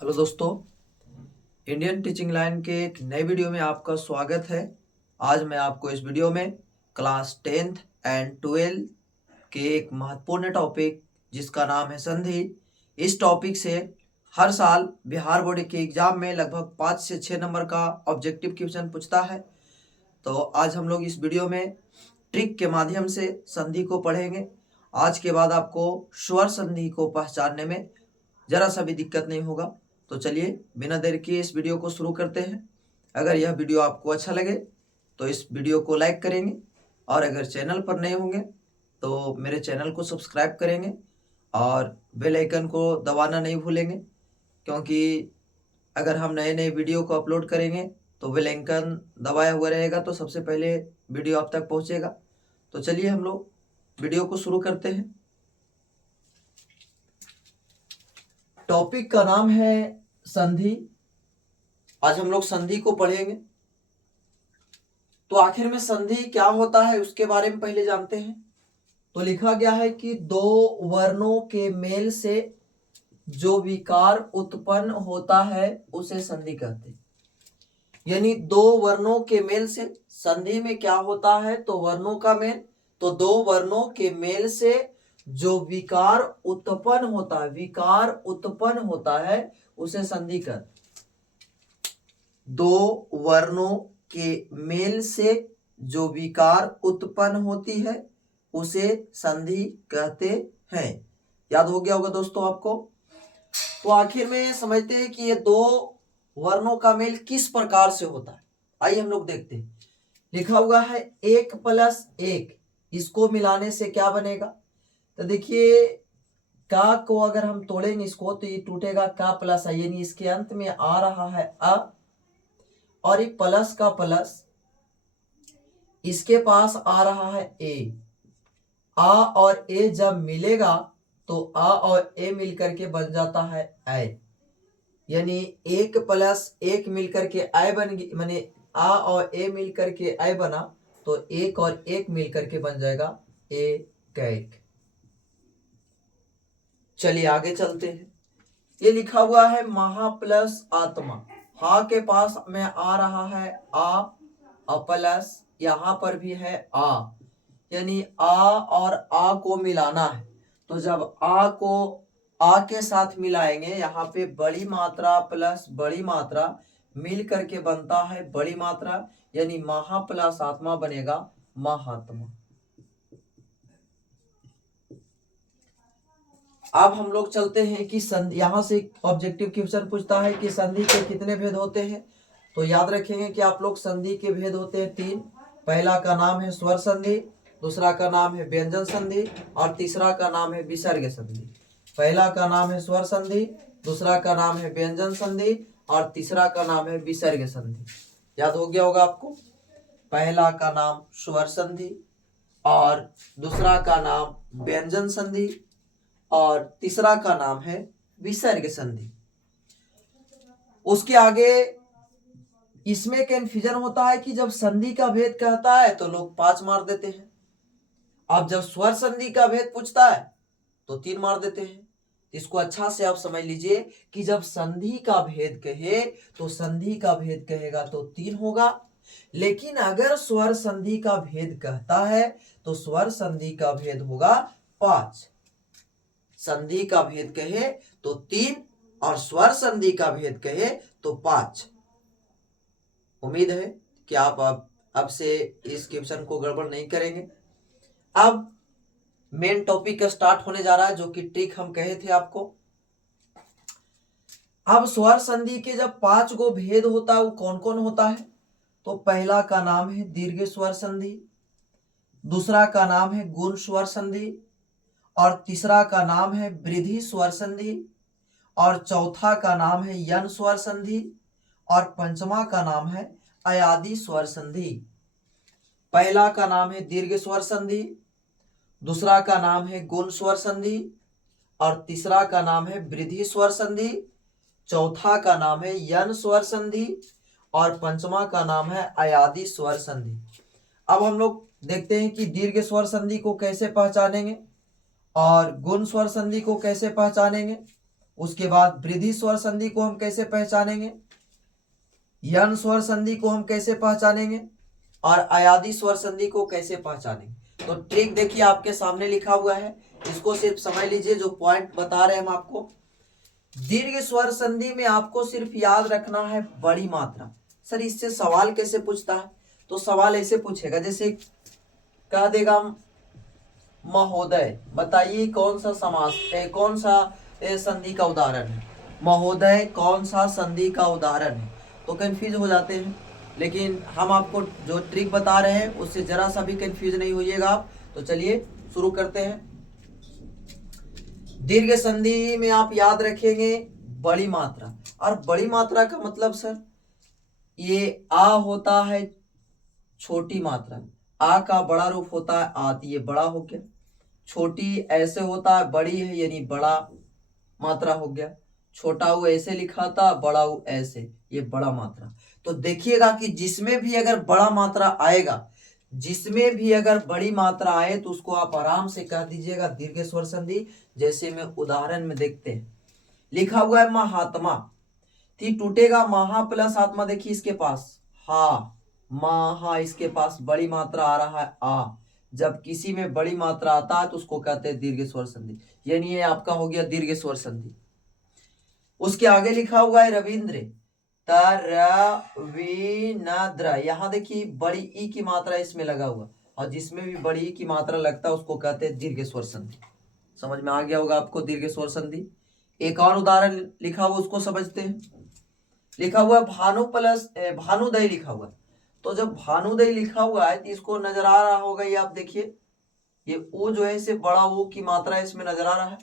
Hello दोस्तों, Indian teaching line के एक नए वीडियो में आपका स्वागत है। आज मैं आपको इस वीडियो में क्लास 10th एंड 12th के एक महत्वपूर्ण टॉपिक जिसका नाम है संधि, इस टॉपिक से हर साल बिहार बोर्ड के एग्जाम में लगभग 5 से 6 नंबर का ऑब्जेक्टिव क्वेश्चन पूछता है। तो आज हम लोग इस वीडियो में ट्रिक के माध्यम से संधि को पढ़ेंगे। आज के बाद आपको स्वर संधि को पहचानने में जरा सा भी दिक्कत नहीं होगा। तो चलिए बिना देर किए इस वीडियो को शुरू करते हैं। अगर यह वीडियो आपको अच्छा लगे तो इस वीडियो को लाइक करेंगे, और अगर चैनल पर नए होंगे तो मेरे चैनल को सब्सक्राइब करेंगे और बेल आइकन को दबाना नहीं भूलेंगे, क्योंकि अगर हम नए नए वीडियो को अपलोड करेंगे तो बेल आइकन दबाया हुआ रहेगा तो सबसे पहले वीडियो आप तक पहुंचेगा। तो चलिए हम लोग वीडियो को शुरू करते हैं। टॉपिक का नाम है संधि। आज हम लोग संधि को पढ़ेंगे। तो आखिर में संधि क्या होता है उसके बारे में पहले जानते हैं। तो लिखा गया है कि दो वर्णों के मेल से जो विकार उत्पन्न होता है उसे संधि कहते हैं। यानी दो वर्णों के मेल से संधि में क्या होता है, तो वर्णों का मेल। तो दो वर्णों के मेल से जो विकार उत्पन्न होता है उसे संधि कहते हैं। दो वर्णों के मेल से जो विकार उत्पन्न होती है उसे संधि कहते हैं। याद हो गया होगा दोस्तों आपको। तो आखिर में समझते हैं कि ये दो वर्णों का मेल किस प्रकार से होता है। आइए हम लोग देखते हैं। लिखा हुआ है 1+1, इसको मिलाने से क्या बनेगा। तो देखिए, का को अगर हम तोड़ेंगे इसको तो ये टूटेगा का प्लस आ, यानी इसके अंत में आ रहा है अ, और ये प्लस का प्लस इसके पास आ रहा है ए। आ और ए जब मिलेगा तो आ और ए मिलकर के बन जाता है ऐ। यानी 1+1 मिलकर के ऐ बन गई, माने आ और ए मिलकर के ऐ बना, तो 1 और 1 मिलकर के बन जाएगा एक। चलिए आगे चलते हैं। ये लिखा हुआ है महा प्लस आत्मा। हा के पास में आ रहा है आ प्लस यहां पर भी है आ, यानी आ और आ को मिलाना है। तो जब आ को आ के साथ मिलाएंगे, यहाँ पे बड़ी मात्रा प्लस बड़ी मात्रा मिल करके बनता है बड़ी मात्रा, यानी महा प्लस आत्मा बनेगा महात्मा। अब हम लोग चलते हैं कि संधि, यहां से ऑब्जेक्टिव क्वेश्चन पूछता है कि संधि के कितने भेद होते हैं। तो याद रखेंगे कि आप लोग संधि के भेद होते हैं 3। पहला का नाम है स्वर संधि, दूसरा का नाम है व्यंजन संधि, और तीसरा का नाम है विसर्ग संधि। पहला का नाम है स्वर संधि, दूसरा का नाम है व्यंजन संधि, और तीसरा का नाम है विसर्ग संधि। याद हो गया होगा आपको। पहला का नाम स्वर संधि, और दूसरा का नाम व्यंजन संधि, और तीसरा का नाम है विसर्ग संधि। उसके आगे इसमें कंफ्यूजन होता है कि जब संधि का भेद कहता है तो लोग 5 मार देते हैं। अब जब स्वर संधि का भेद पूछता है तो 3 मार देते हैं। इसको अच्छा से आप समझ लीजिए कि जब संधि का भेद कहे तो संधि का भेद कहेगा तो 3 होगा, लेकिन अगर स्वर संधि का भेद कहता है तो स्वर संधि का भेद होगा 5। संधि का भेद कहे तो 3 और स्वर संधि का भेद कहे तो 5। उम्मीद है कि आप अब से इस क्वेश्चन को गड़बड़ नहीं करेंगे। अब मेन टॉपिक स्टार्ट होने जा रहा है, जो कि ट्रिक हम कहे थे आपको। अब स्वर संधि के जब 5 गो भेद होता है वो कौन कौन होता है। तो पहला का नाम है दीर्घ स्वर संधि, दूसरा का नाम है गुण स्वर संधि, और तीसरा का नाम है वृद्धि स्वर संधि, और चौथा का नाम है यन स्वर संधि, और पंचमा का नाम है अयादि स्वर संधि। पहला का नाम है दीर्घ स्वर संधि, दूसरा का नाम है गुण स्वर संधि, और तीसरा का नाम है वृद्धि स्वर संधि, चौथा का नाम है यन स्वर संधि, और पंचमा का नाम है अयादि स्वर संधि। अब हम लोग देखते हैं कि दीर्घ स्वर संधि को कैसे पहचानेंगे और गुण स्वर संधि को कैसे पहचानेंगे। उसके बाद वृद्धि स्वर संधि को हम कैसे पहचानेंगे, यन स्वर संधि को हम कैसे पहचानेंगे, और अयादी स्वर संधि को कैसे पहचानेंगे। तो ट्रिक देखिए आपके सामने लिखा हुआ है, इसको सिर्फ समझ लीजिए, जो पॉइंट बता रहे हैं हम आपको। दीर्घ स्वर संधि में आपको सिर्फ याद रखना है बड़ी मात्रा। सर इससे सवाल कैसे पूछता है, तो सवाल ऐसे पूछेगा, जैसे कह देगा महोदय, बताइए कौन सा समास है, कौन सा संधि का उदाहरण है, महोदय कौन सा संधि का उदाहरण है, तो कंफ्यूज हो जाते हैं। लेकिन हम आपको जो ट्रिक बता रहे हैं उससे जरा सा भी कंफ्यूज नहीं होइएगा आप। तो चलिए शुरू करते हैं। दीर्घ संधि में आप याद रखेंगे बड़ी मात्रा, और बड़ी मात्रा का मतलब सर ये आ होता है छोटी मात्रा, आ का बड़ा रूप होता है आत, ये बड़ा हो गया। छोटी ऐसे होता है बड़ी है, यानी बड़ा मात्रा हो गया। छोटा ऊ ऐसे लिखा था, बड़ा ऊ ऐसे, ये बड़ा मात्रा। तो देखिएगा कि जिसमें भी अगर बड़ा मात्रा आएगा, जिसमें भी अगर बड़ी मात्रा आए तो उसको आप आराम से कह दीजिएगा दीर्घ स्वर संधि। जैसे में उदाहरण में देखते हैं, लिखा हुआ है महात्मा, थी टूटेगा महा प्लस आत्मा, देखिए इसके पास हा, महा, इसके पास बड़ी मात्रा आ रहा है आ। जब किसी में बड़ी मात्रा आता है तो उसको कहते हैं दीर्घ स्वर संधि, यानी ये आपका हो गया दीर्घ स्वर संधि। उसके आगे लिखा हुआ है रविंद्र, तरविनद्र, यहां देखिए बड़ी ई की मात्रा इसमें लगा हुआ, और जिसमें भी बड़ी ई की मात्रा लगता है उसको कहते हैं दीर्घ स्वर संधि। समझ में आ गया होगा आपको दीर्घ स्वर संधि। एक और उदाहरण लिखा हुआ उसको समझते हैं। लिखा हुआ है भानु प्लस भानुदय लिखा हुआ है। तो जब भानुदय लिखा हुआ है तो इसको नजर आ रहा होगा, ये आप देखिए, ये ओ जो है इसे बड़ा ओ की मात्रा इसमें नजर आ रहा है।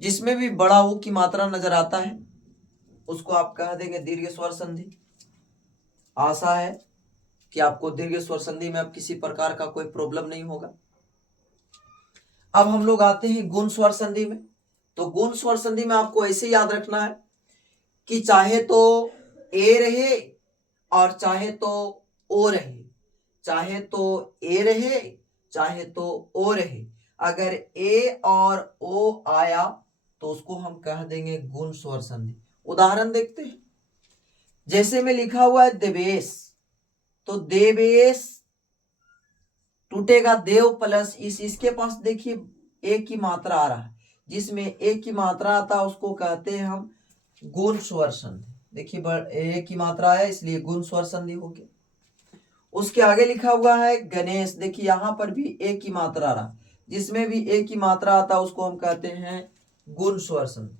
जिसमें भी बड़ा ओ की मात्रा नजर आता है उसको आप कह देंगे दीर्घ स्वर संधि। आशा है कि आपको दीर्घ स्वर संधि में अब किसी प्रकार का कोई प्रॉब्लम नहीं होगा। अब हम लोग आते हैं गुण स्वर संधि में। तो गुण स्वर संधि में आपको ऐसे याद रखना है कि चाहे तो ए रहे और चाहे तो ओ रहे, चाहे तो ए रहे चाहे तो ओ रहे, अगर ए और ओ आया तो उसको हम कह देंगे गुण स्वर संधि। उदाहरण देखते हैं, जैसे में लिखा हुआ है देवेश, तो देवेश टूटेगा देव प्लस इसके पास देखिए ए की मात्रा आ रहा है, जिसमें ए की मात्रा आता है उसको कहते हैं हम गुण स्वर संधि। देखिए ए की मात्रा है इसलिए गुण स्वर संधि हो गया। उसके आगे लिखा हुआ है गणेश, देखिए यहां पर भी ए की मात्रा आ रहा, जिसमें भी ए की मात्रा आता है उसको हम कहते हैं गुण स्वर संधि।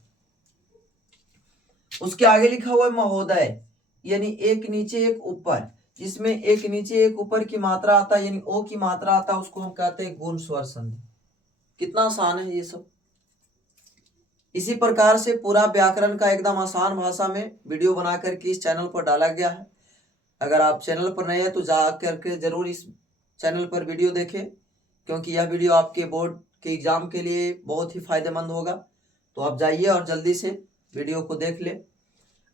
उसके आगे लिखा हुआ है महोदय, यानी एक नीचे एक ऊपर, जिसमें एक नीचे एक ऊपर की मात्रा आता है यानी ओ की मात्रा आता है उसको हम कहते हैं गुण स्वर संधि। कितना आसान है ये सब। इसी प्रकार से पूरा व्याकरण का एकदम आसान भाषा में वीडियो बना करके इस चैनल पर डाला गया है। अगर आप चैनल पर नए हैं तो जा करके जरूर इस चैनल पर वीडियो देखें, क्योंकि यह वीडियो आपके बोर्ड के एग्जाम के लिए बहुत ही फायदेमंद होगा। तो आप जाइए और जल्दी से वीडियो को देख ले।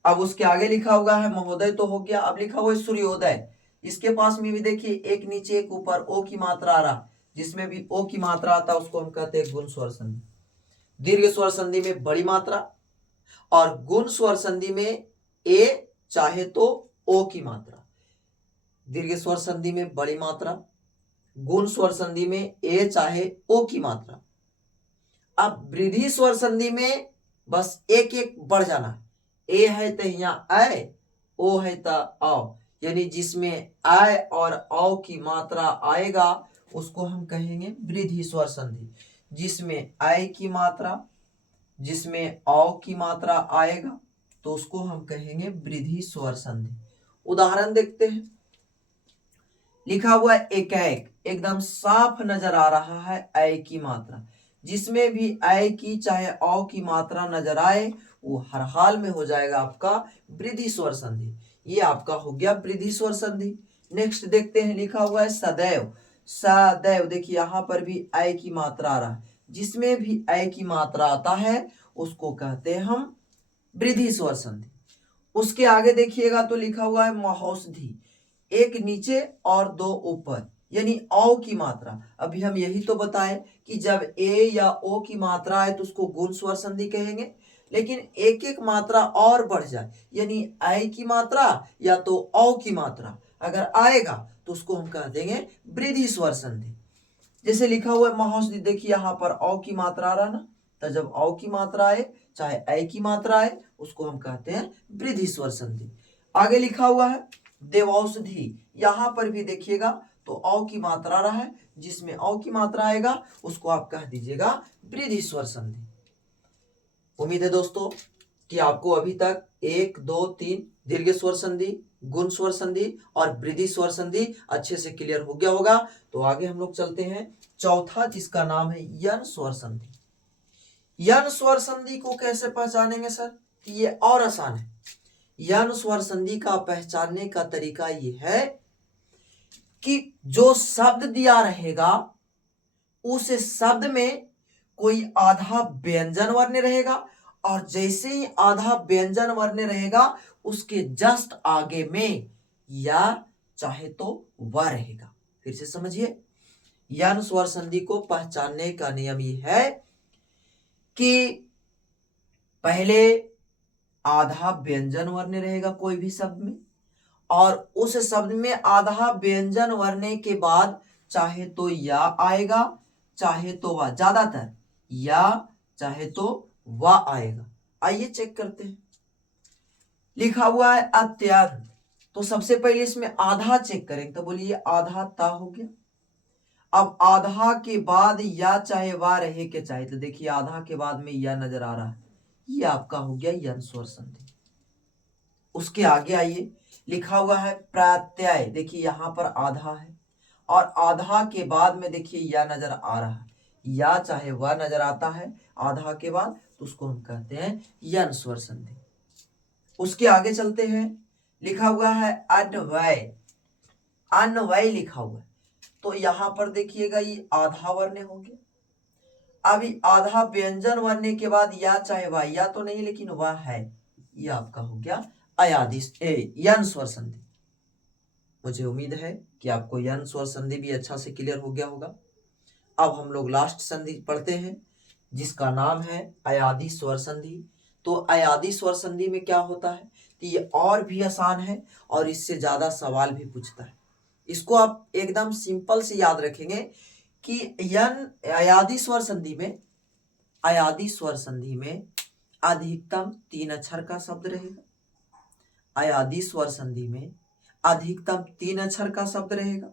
अब उसके आगे लिखा हुआ है महोदय तो हो गया, अब लिखा हुआ है सूर्योदय, इसके पास में भी देखिए एक नीचे एक ऊपर ओ की मात्रा आ रहा, जिसमें भी ओ की मात्रा आता है उसको हम कहते हैं गुण स्वर संधि। दीर्घ स्वर संधि में बड़ी मात्रा और गुण स्वर संधि में ए चाहे तो ओ की मात्रा। दीर्घ स्वर संधि में बड़ी मात्रा, गुण स्वर संधि में ए चाहे ओ की मात्रा। अब वृद्धि स्वर संधि में बस एक एक बढ़ जाना है, ए है तो यहाँ आए, ओ है तो आओ, यानी जिसमें आय और औ की मात्रा आएगा उसको हम कहेंगे वृद्धि स्वर संधि। जिसमें आय की मात्रा, जिसमें औ की मात्रा आएगा तो उसको हम कहेंगे वृद्धि स्वर संधि। उदाहरण देखते हैं, लिखा हुआ है एकाएक, एकदम साफ नजर आ रहा है ऐ की मात्रा, जिसमें भी ऐ की चाहे औ की मात्रा नजर आए वो हर हाल में हो जाएगा आपका वृद्धि स्वर संधि। ये आपका हो गया वृद्धि स्वर संधि। नेक्स्ट देखते हैं, लिखा हुआ है सदैव, सदैव देखिए यहां पर भी ऐ की मात्रा आ रहा है, जिसमें भी ऐ की मात्रा आता है उसको कहते हैं हम वृद्धि स्वर संधि। उसके आगे देखिएगा तो लिखा हुआ है महौषधि, एक नीचे और दो ऊपर, यानी औ की मात्रा। अभी हम यही तो बताएं कि जब ए या ओ की मात्रा है तो उसको गुण स्वर संधि कहेंगे, लेकिन एक एक मात्रा और बढ़ जाए, यानी ऐ की मात्रा या तो औ की मात्रा अगर आएगा तो उसको हम कह देंगे वृद्धि स्वर संधि। जैसे लिखा हुआ है महाशय, देखिए यहाँ पर औ की मात्रा आ रहा ना, तो जब औ की मात्रा आए चाहे ऐ की मात्रा आए उसको हम कहते हैं वृद्धि स्वर संधि। आगे लिखा हुआ है देवौषधि, यहाँ पर भी देखिएगा तो औ की मात्रा रहा है, जिसमें औ की मात्रा आएगा उसको आप कह दीजिएगा वृद्धि स्वर संधि। उम्मीद है दोस्तों कि आपको अभी तक 1 2 3 दीर्घ स्वर संधि, गुण स्वर संधि और वृद्धि स्वर संधि अच्छे से क्लियर हो गया होगा। तो आगे हम लोग चलते हैं चौथा, जिसका नाम है यन स्वर संधि। यन स्वर संधि को कैसे पहचानेंगे सर? कि ये और आसान है। यन स्वर संधि का पहचानने का तरीका ये है कि जो शब्द दिया रहेगा उस शब्द में कोई आधा व्यंजन वर्ण रहेगा, और जैसे ही आधा व्यंजन वर्ण रहेगा उसके जस्ट आगे में या चाहे तो व रहेगा। फिर से समझिए, यन स्वर संधि को पहचानने का नियम ये है कि पहले आधा व्यंजन वर्ण रहेगा कोई भी शब्द में, और उस शब्द में आधा व्यंजन वर्ण के बाद चाहे तो या आएगा चाहे तो वा, ज्यादातर या चाहे तो वा आएगा। आइए चेक करते हैं। लिखा हुआ है अत्यंत, तो सबसे पहले इसमें आधा चेक करेंगे, तो बोलिए आधा ता हो गया। अब आधा के बाद या चाहे वा रहे के चाहे, तो देखिए आधा के बाद में या नजर आ रहा है, ये आपका हो गया यन स्वर संधि। उसके आगे आइए, लिखा हुआ है प्रत्यय, देखिए यहां पर आधा है और आधा के बाद में देखिए या नजर आ रहा है, या चाहे वह नजर आता है आधा के बाद, तो उसको हम कहते हैं यन स्वर संधि। उसके आगे चलते हैं, लिखा हुआ है अन्वय, अन्वय लिखा हुआ है, तो यहां पर देखिएगा ये आधा वर्ण हो गया। अभी आधा व्यंजन वर्ण के बाद या चाहे वह, या तो नहीं लेकिन वह है, यह आपका हो गया अयादि यन स्वर संधि। मुझे उम्मीद है कि आपको यन स्वर संधि भी अच्छा से क्लियर हो गया होगा। अब हम लोग लास्ट संधि पढ़ते हैं, जिसका नाम है अयादि स्वर संधि। तो अयादि स्वर संधि में क्या होता है कि ये और भी आसान है और इससे ज्यादा सवाल भी पूछता है। इसको आप एकदम सिंपल से याद रखेंगे कि यन अयादि स्वर संधि में, अयादि स्वर संधि में अधिकतम 3 अक्षर का शब्द रहेगा। अयादि स्वर संधि में अधिकतम 3 अक्षर का शब्द रहेगा,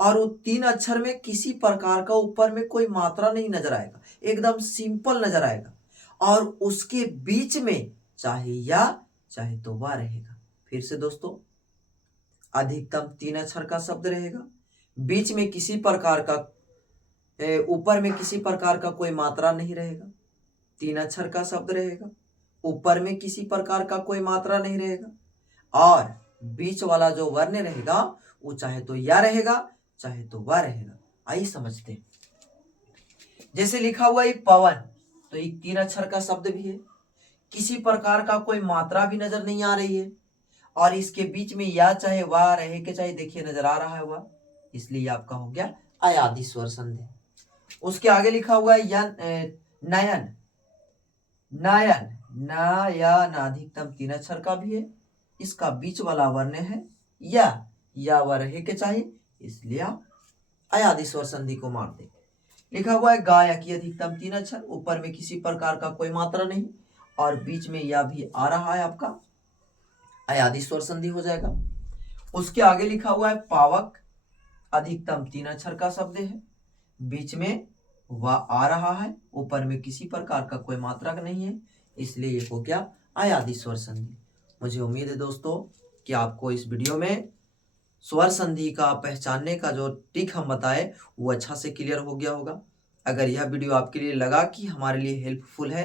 और वो 3 अक्षर में किसी प्रकार का ऊपर में कोई मात्रा नहीं नजर आएगा, एकदम सिंपल नजर आएगा, और उसके बीच में चाहे या चाहे तो वह रहेगा। फिर से दोस्तों, अधिकतम 3 अक्षर का शब्द रहेगा, बीच में किसी प्रकार का, ऊपर में किसी प्रकार का कोई मात्रा नहीं रहेगा, 3 अक्षर का शब्द रहेगा, ऊपर में किसी प्रकार का कोई मात्रा नहीं रहेगा, और बीच वाला जो वर्ण रहेगा वो चाहे तो या रहेगा चाहे तो वह रहेगा। आइए समझते हैं। जैसे लिखा हुआ है पवन, तो एक 3 अक्षर का शब्द भी है, किसी प्रकार का कोई मात्रा भी नजर नहीं आ रही है, और इसके बीच में या चाहे वह रहे के चाहे, देखिए नजर आ रहा है वह, इसलिए आपका हो गया अयादि स्वर संधि। उसके आगे लिखा हुआ है नयन, नयन नयन अधिकतम 3 अक्षर का भी है, इसका बीच वाला वर्ण है या वह रहे के चाहिए, इसलिए आप अयादि स्वर संधि को मार दे। लिखा हुआ है गायक, ये अधिकतम 3 अक्षर, ऊपर में किसी प्रकार का कोई मात्रा नहीं, और बीच में या भी आ रहा है, आपका अयादि स्वर संधि हो जाएगा। उसके आगे लिखा हुआ है पावक, अधिकतम 3 अक्षर का शब्द है, बीच में वह आ रहा है, ऊपर में किसी प्रकार का कोई मात्रा नहीं है, इसलिए ये हो गया अयादि स्वर संधि। मुझे उम्मीद है दोस्तों कि आपको इस वीडियो में स्वर संधि का पहचानने का जो ट्रिक हम बताए वो अच्छा से क्लियर हो गया होगा। अगर यह वीडियो आपके लिए लगा कि हमारे लिए हेल्पफुल है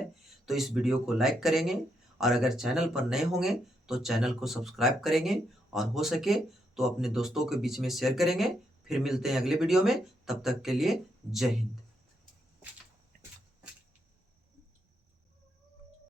तो इस वीडियो को लाइक करेंगे, और अगर चैनल पर नए होंगे तो चैनल को सब्सक्राइब करेंगे, और हो सके तो अपने दोस्तों के बीच में शेयर करेंगे। फिर मिलते हैं अगले वीडियो में, तब तक के लिए जय हिंद।